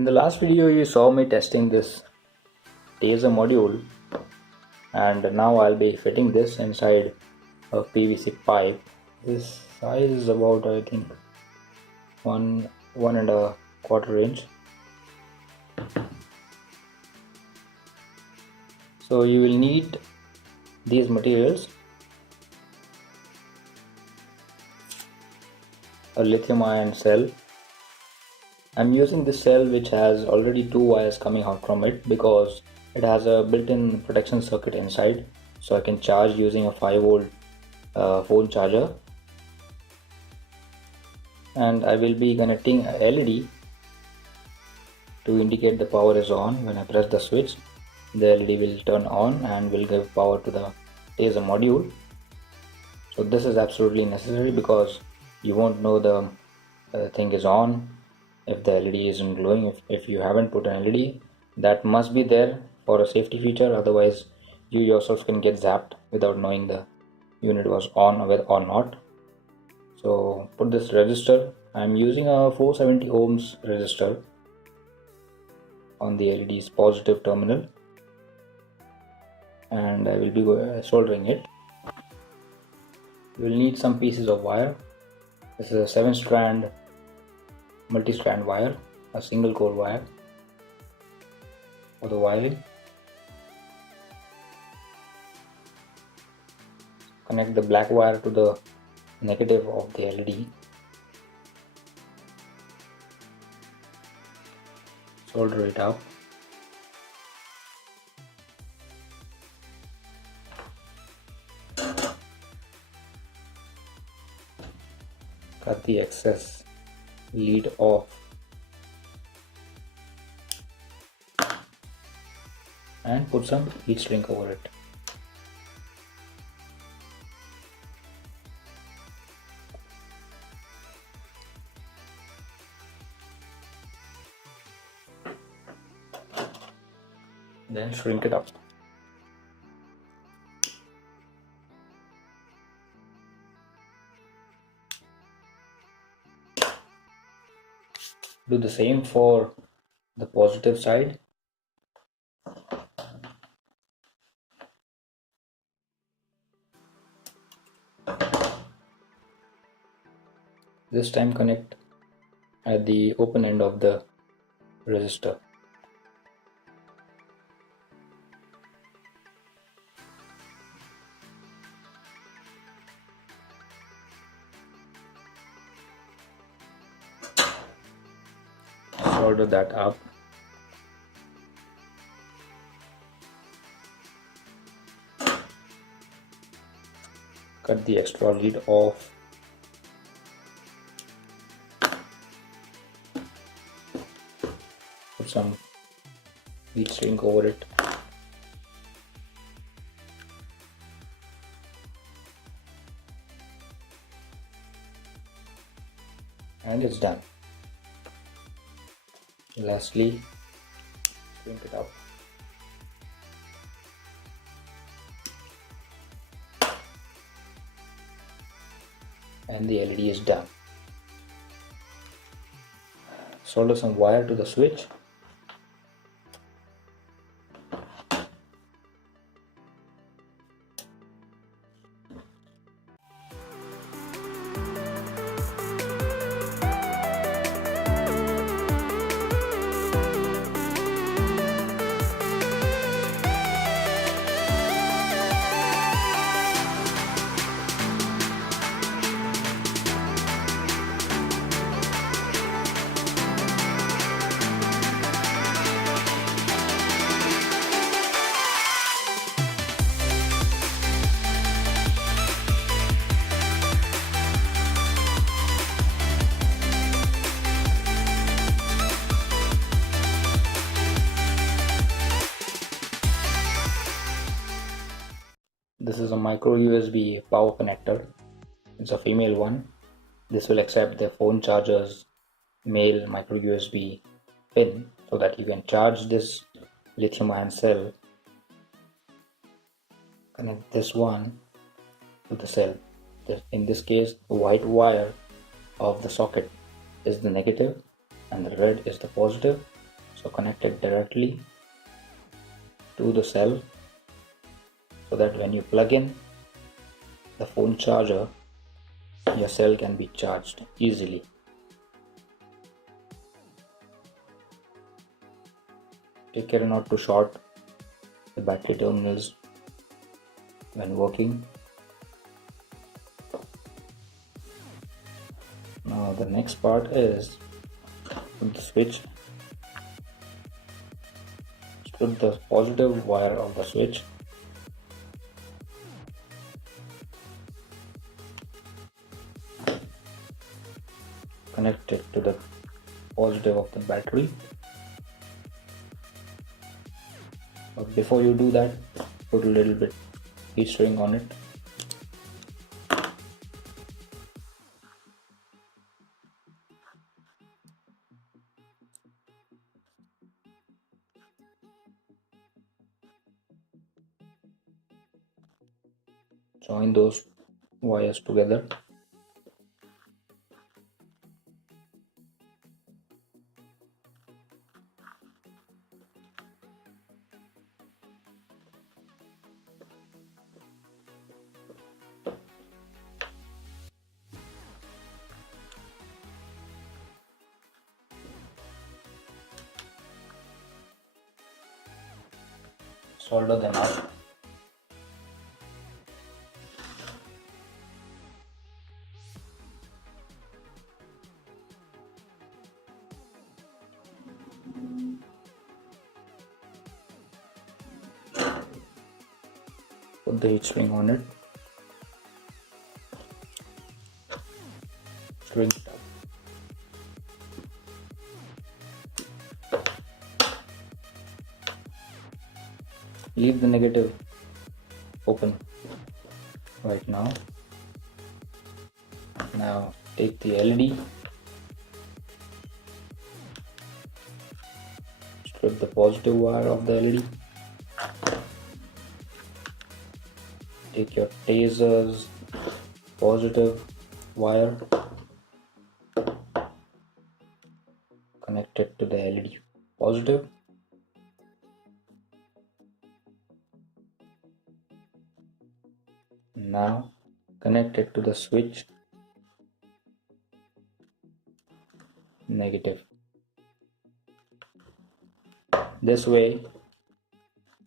In the last video you saw me testing this Taser module, and now I'll be fitting this inside a PVC pipe. This size is about, I think, one and a quarter inch. So you will need these materials: a lithium ion cell. I'm using this cell which has already two wires coming out from it because it has a built-in protection circuit inside, so I can charge using a 5-volt phone charger. And I will be connecting a LED to indicate the power is on. When I press the switch, the LED will turn on and will give power to the Taser module. So this is absolutely necessary because you won't know the thing is on if the LED isn't glowing. If you haven't put an LED, that must be there for a safety feature, otherwise you yourself can get zapped without knowing the unit was on or not. So put this resistor. I'm using a 470 ohms resistor on the LED's positive terminal, and I will be soldering it. You will need some pieces of wire. This is a 7-strand multi-strand wire, a single core wire for the wiring. Connect the black wire to the negative of the LED. Solder it up. Cut the excess lead off and put some heat shrink over it. Then shrink it up. Do the same for the positive side. This time connect at the open end of the resistor. Solder that up. Cut the extra lead off. Put some heat shrink over it. And it's done. Lastly, shrink it up. And the LED is done. Solder some wire to the switch. This is a micro USB power connector. It's a female one. This will accept the phone charger's male micro USB pin so that you can charge this lithium ion cell. Connect this one to the cell. In this case, the white wire of the socket is the negative and the red is the positive. So connect it directly to the cell so that when you plug in the phone charger, your cell can be charged easily. Take care not to short the battery terminals when working. Now the next part is put the switch. Put the positive wire of the switch connect it to the positive of the battery. But before you do that, put a little bit heat shrink on it. Join those wires together. Solder them up. Put the heat shrink on it. Shrink it up. Leave the negative open right now. Now take the LED, strip the positive wire of the LED, take your Taser's positive wire, connect it to the LED positive. Now connect it to the switch negative. This way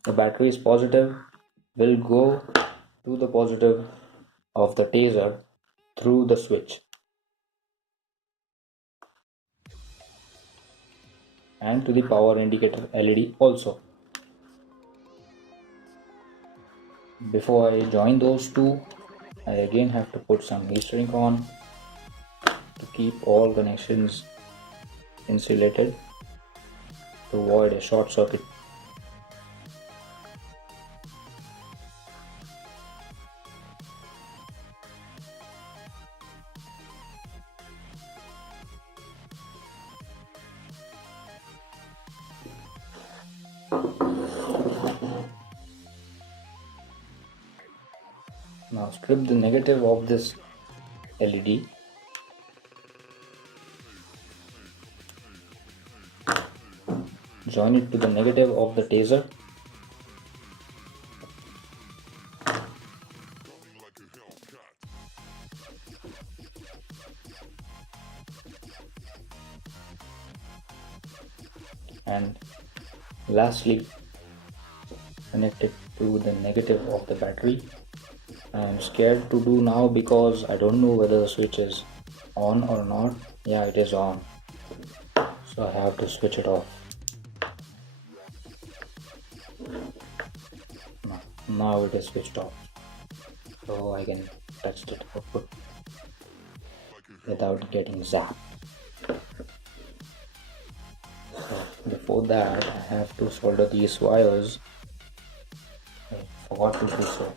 the battery is positive will go to the positive of the Taser through the switch and to the power indicator LED also. Before I join those two, I again have to put some heat shrink on to keep all connections insulated to avoid a short circuit. Now strip the negative of this LED. Join it to the negative of the Taser. And lastly, connect it to the negative of the battery. I am scared to do now because I don't know whether the switch is on or not. Yeah, it is on. So I have to switch it off. Now it is switched off. So I can touch it output without getting zapped. So before that, I have to solder these wires. I forgot to do so.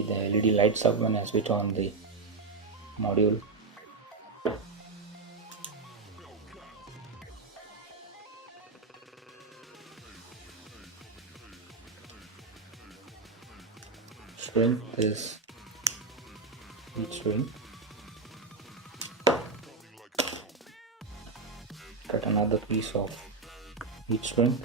See, the LED lights up when I switch on the module. Shrink this heat shrink. Cut another piece of heat shrink.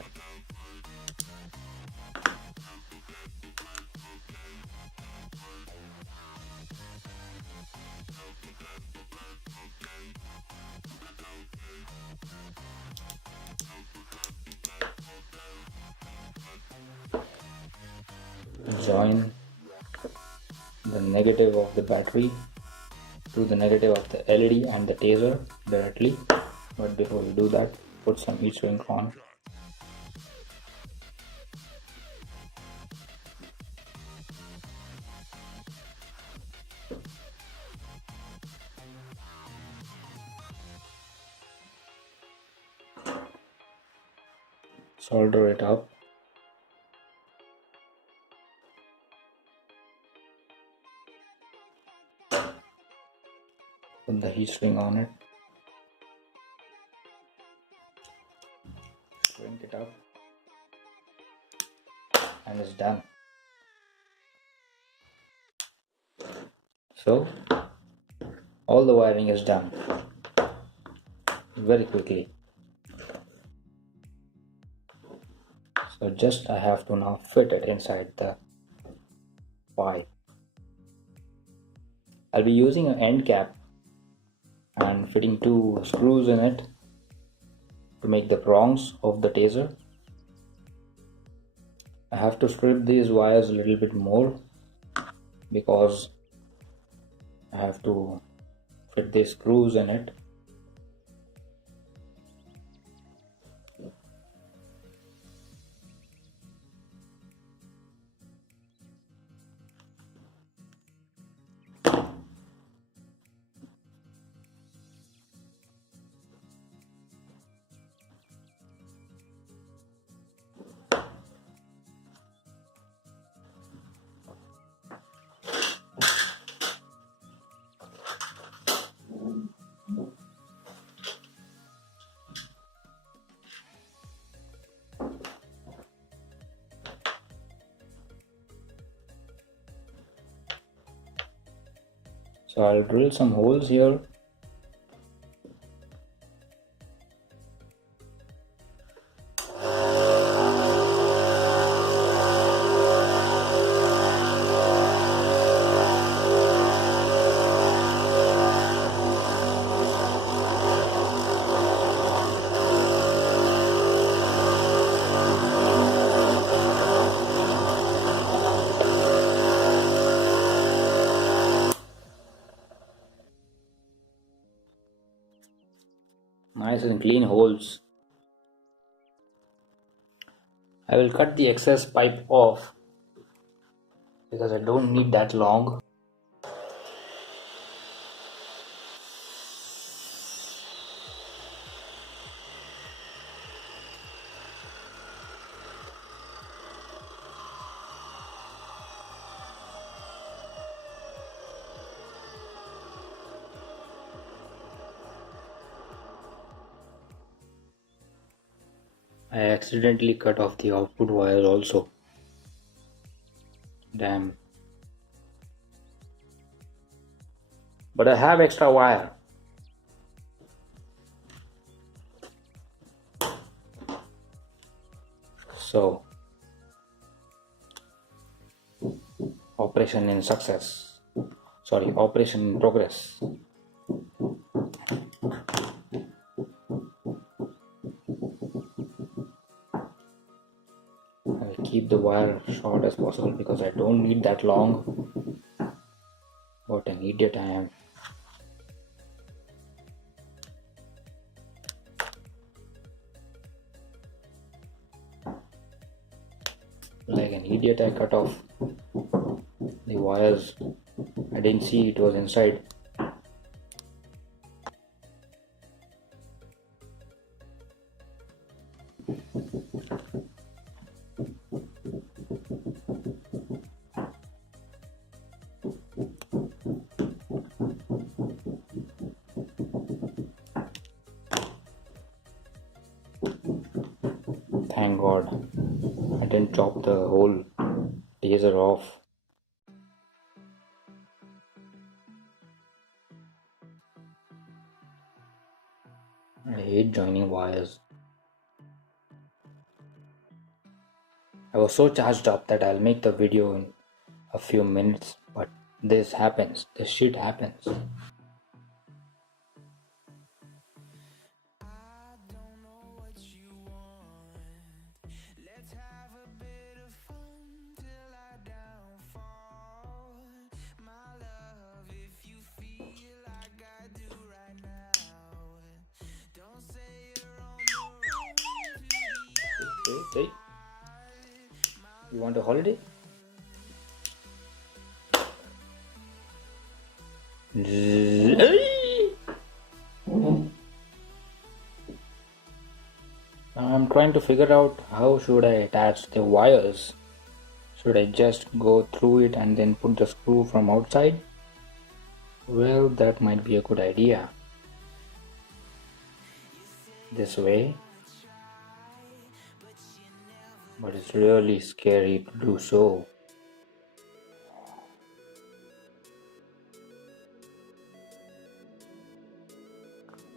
Join the negative of the battery to the negative of the LED and the taser directly. But before we do that, put some heat shrink on. Solder it up. Put the heat shrink on it. Shrink it up. And it's done. So all the wiring is done very quickly. So just I have to now fit it inside the pipe. I'll be using an end cap and fitting 2 screws in it to make the prongs of the taser. I have to strip these wires a little bit more because I have to fit these screws in it. So I'll drill some holes here. Nice and clean holes. I will cut the excess pipe off because I don't need that long. I accidentally cut off the output wires also. Damn. But I have extra wire. So, operation in success. Sorry, operation in progress. I will keep the wire short as possible because I don't need that long. What an idiot I am. Like an idiot, I cut off the wires. I didn't see it was inside. Thank God I didn't chop the whole taser off. I hate joining wires. I was so charged up that I'll make the video in a few minutes, but this happens. This shit happens. Hey, you want a holiday? I'm trying to figure out how should I attach the wires. Should I just go through it and then put the screw from outside? Well, that might be a good idea. This way. But it's really scary to do so.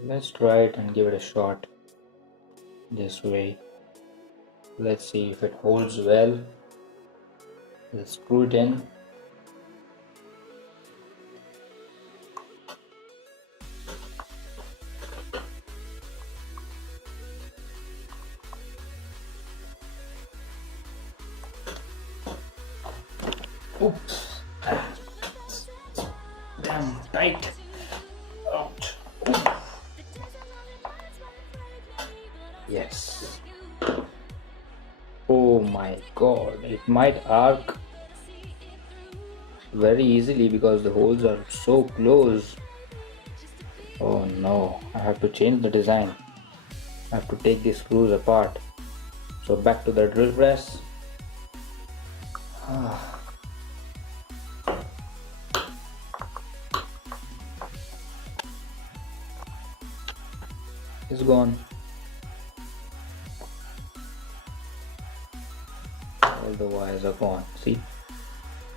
Let's try it and give it a shot. This way. Let's see if it holds well. Let's screw it in. Oops. Damn tight. Ouch. Yes. Oh my god, it might arc very easily because the holes are so close. Oh no, I have to change the design. I have to take these screws apart. So back to the drill press. It's gone. All the wires are gone. See?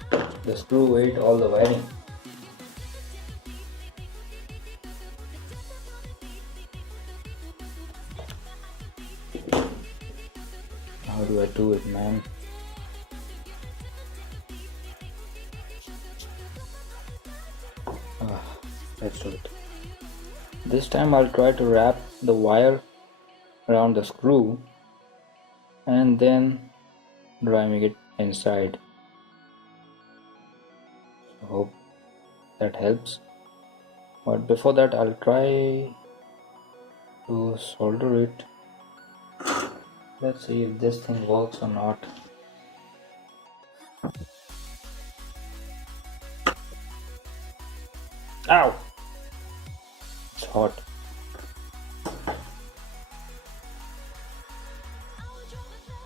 The screw ate all the wiring. How do I do it, man? Let's do it. This time I'll try to wrap the wire around the screw and then driving it inside. I hope that helps. But before that, I'll try to solder it. Let's see if this thing works or not. Ow! It's hot.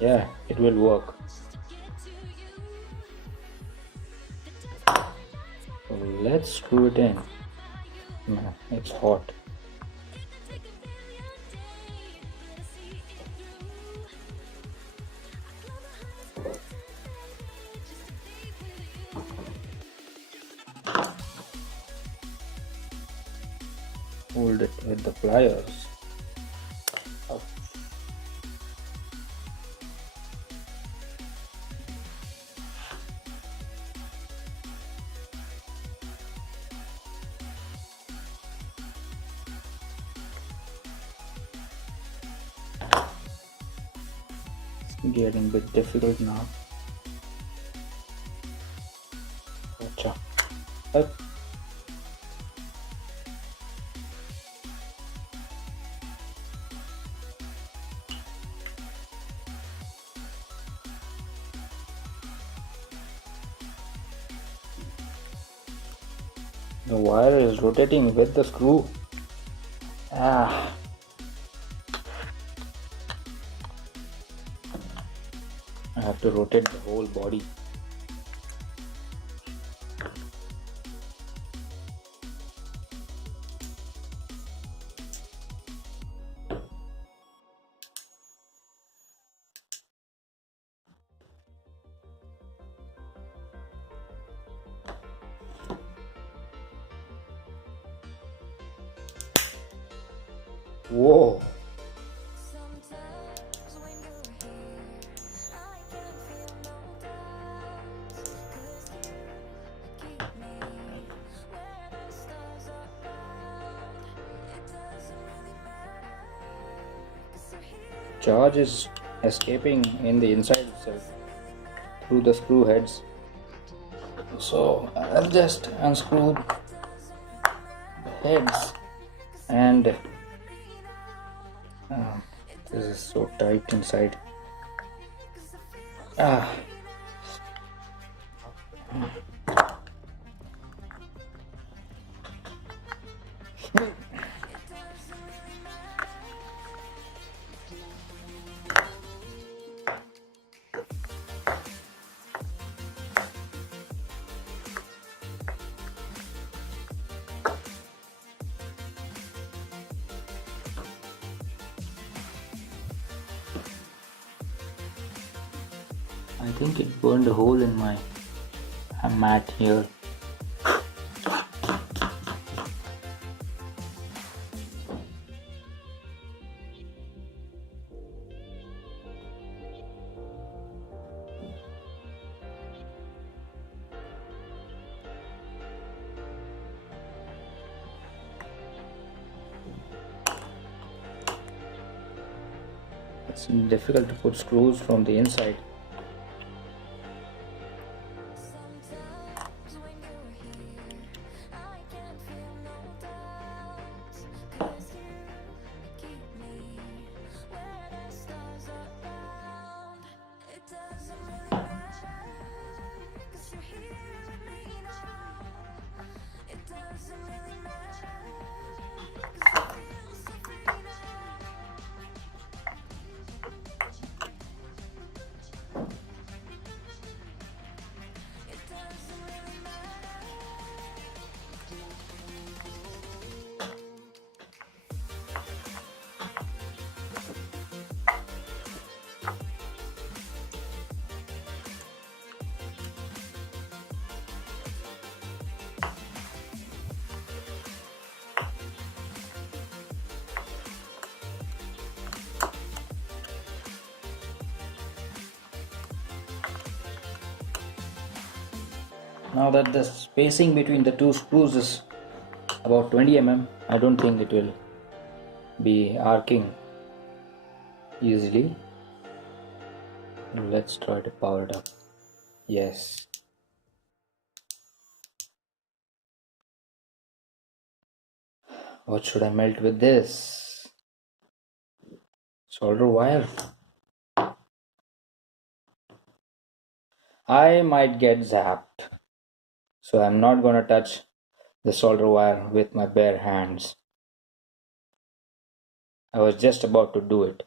Yeah, it will work. So let's screw it in. No, it's hot. Hold it with the pliers. Up. Getting a bit difficult now. Gotcha. Up. The wire is rotating with the screw. I have to rotate the whole body. Whoa. Charge is escaping in the inside itself through the screw heads. So I'll just unscrew the heads, and this is so tight inside. Ah. I think it burned a hole in my mat here. It's difficult to put screws from the inside. Now that the spacing between the two screws is about 20 mm, I don't think it will be arcing easily. Let's try to power it up. Yes. What should I melt with this? Solder wire. I might get zapped, so I'm not gonna touch the solder wire with my bare hands. I was just about to do it.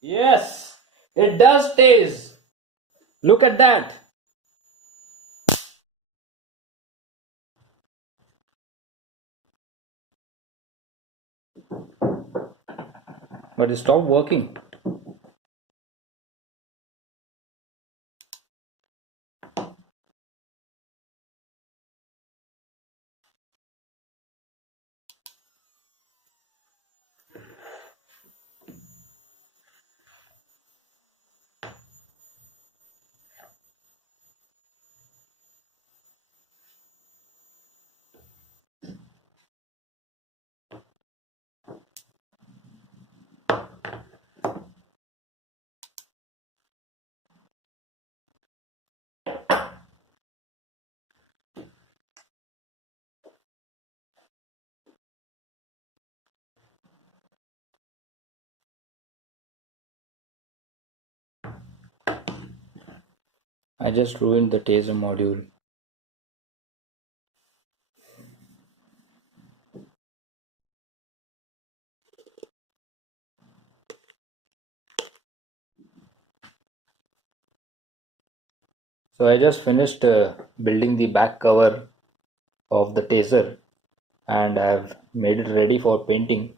Yes, it does tase. Look at that. But it stopped working. I just ruined the Taser module. So I just finished building the back cover of the Taser, and I've made it ready for painting.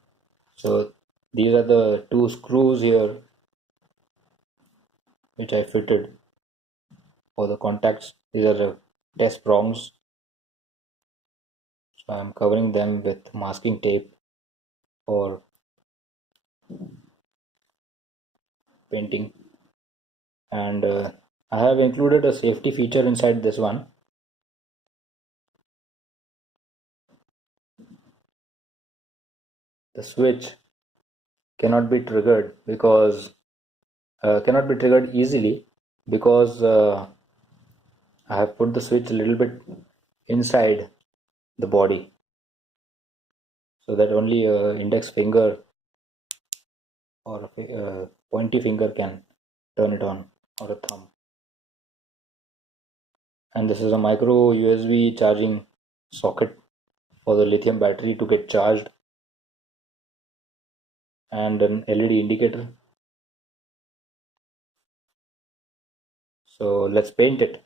So these are the two screws here which I fitted for the contacts. These are the test prongs, so I'm covering them with masking tape for painting. And I have included a safety feature inside this one. The switch cannot be triggered because cannot be triggered easily because I have put the switch a little bit inside the body, so that only index finger or a pointy finger can turn it on, or a thumb. And this is a micro USB charging socket for the lithium battery to get charged, and an LED indicator. So let's paint it.